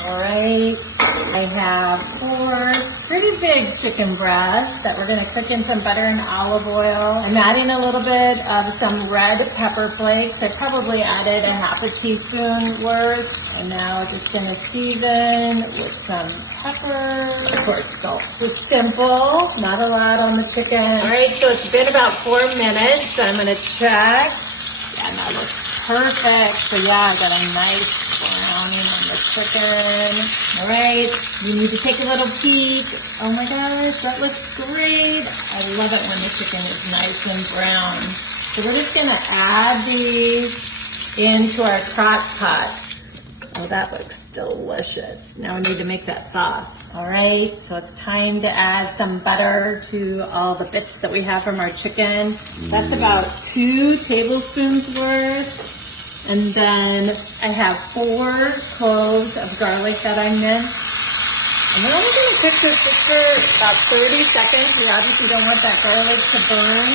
All right, I have 4 pretty big chicken breasts that we're gonna cook in some butter and olive oil. I'm adding a little bit of some red pepper flakes. I probably added a ½ teaspoon worth. And now we're just gonna season with some pepper, of course, salt. Just simple, not a lot on the chicken. All right, so it's been about 4 minutes. So I'm gonna check. Yeah, that looks perfect. So yeah, I got a nice browning on the chicken. All right, you need to take a little peek. Oh my gosh, that looks great. I love it when the chicken is nice and brown. So we're just gonna add these into our crock pot. Oh, that looks delicious. Now we need to make that sauce. All right, so it's time to add some butter to all the bits that we have from our chicken. That's about 2 tablespoons worth. And then I have 4 cloves of garlic that I minced. And we're only gonna cook this just for about 30 seconds. We obviously don't want that garlic to burn.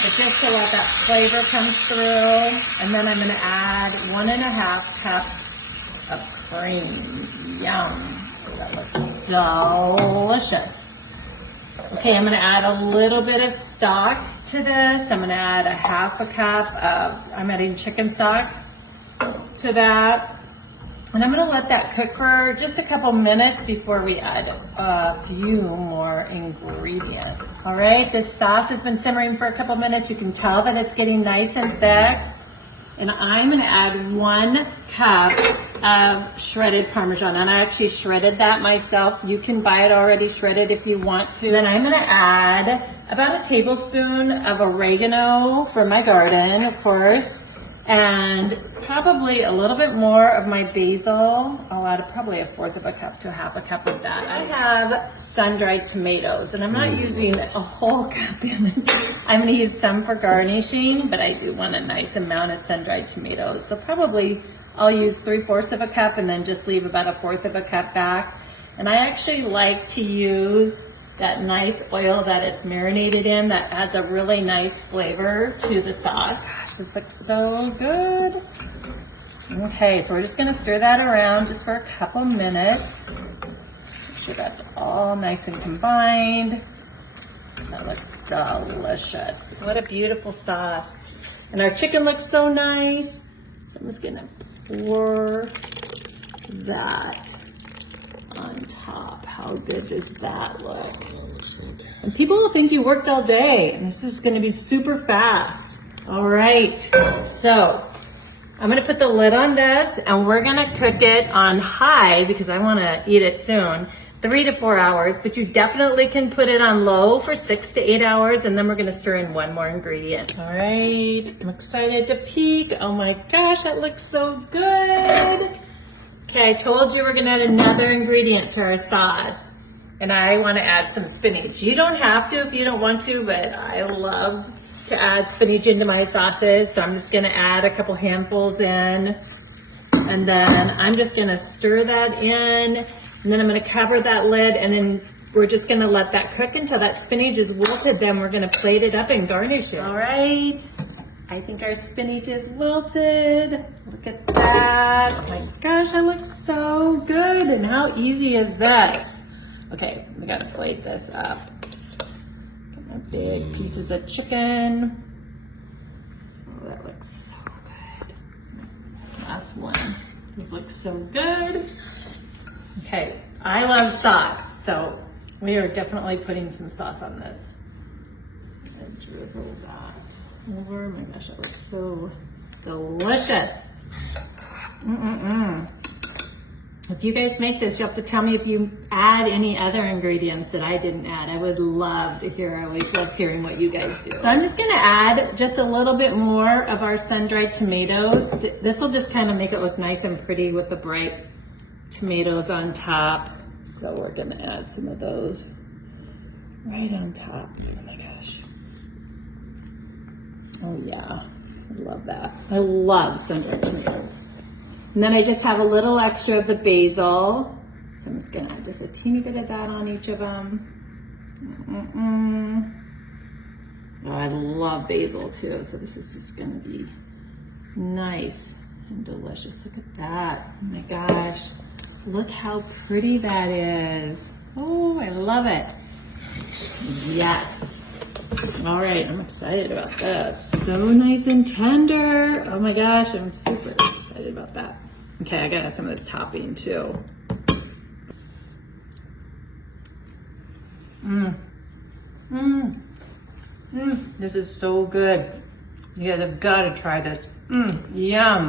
But just to let that flavor come through. And then I'm gonna add 1½ cups of cream. Yum. Oh, that looks delicious. Okay, I'm gonna add a little bit of stock to this. I'm gonna add a ½ cup of, I'm adding chicken stock to that. And I'm gonna let that cook for just a couple minutes before we add a few more ingredients. All right, this sauce has been simmering for a couple minutes. You can tell that it's getting nice and thick. And I'm gonna add 1 cup of shredded Parmesan. And I actually shredded that myself. You can buy it already shredded if you want to. Then I'm gonna add about a tablespoon of oregano from my garden, of course. And probably a little bit more of my basil. I'll add probably 1/4 cup to ½ cup of that. I have sun-dried tomatoes, and I'm not using a whole cup in it. I'm gonna use some for garnishing, but I do want a nice amount of sun-dried tomatoes. So probably I'll use 3/4 cup and then just leave about 1/4 cup back. And I actually like to use that nice oil that it's marinated in that adds a really nice flavor to the sauce. Gosh, this looks so good. Okay, so we're just gonna stir that around just for a couple minutes. Make sure that's all nice and combined. That looks delicious. What a beautiful sauce. And our chicken looks so nice. So I'm just gonna pour that on top. How good does that look? And people will think you worked all day, and this is gonna be super fast. All right, so I'm gonna put the lid on this, and we're gonna cook it on high because I wanna eat it soon, 3 to 4 hours, but you definitely can put it on low for 6 to 8 hours, and then we're gonna stir in 1 more ingredient. All right, I'm excited to peek. Oh my gosh, that looks so good. Okay, I told you we're gonna add another ingredient to our sauce, and I wanna add some spinach. You don't have to if you don't want to, but I love to add spinach into my sauces, so I'm just gonna add a couple handfuls in, and then I'm just gonna stir that in, and then I'm gonna cover that lid, and then we're just gonna let that cook until that spinach is wilted. Then we're gonna plate it up and garnish it. All right. I think our spinach is wilted. Look at that. Oh my gosh, that looks so good. And how easy is this? Okay, we gotta plate this up. Get my big pieces of chicken. Oh, that looks so good. Last one. This looks so good. Okay, I love sauce, so we are definitely putting some sauce on this. Just gonna drizzle that over. Oh my gosh, that looks so delicious. If you guys make this, you have to tell me if you add any other ingredients that I didn't add. I would love to hear. I always love hearing what you guys do. So I'm just gonna add just a little bit more of our sun-dried tomatoes. This will just kind of make it look nice and pretty with the bright tomatoes on top. So we're gonna add some of those right on top. Oh my gosh. Oh yeah, I love that. I love sun-dried tomatoes. And then I just have a little extra of the basil. So I'm just gonna add just a teeny bit of that on each of them. Oh, I love basil too, so this is just gonna be nice and delicious. Look at that. Oh my gosh. Look how pretty that is. Oh, I love it. Yes. All right, I'm excited about this. So nice and tender. Oh my gosh, I'm super excited about that. Okay, I got some of this topping too. This is so good. You guys have got to try this. Yum.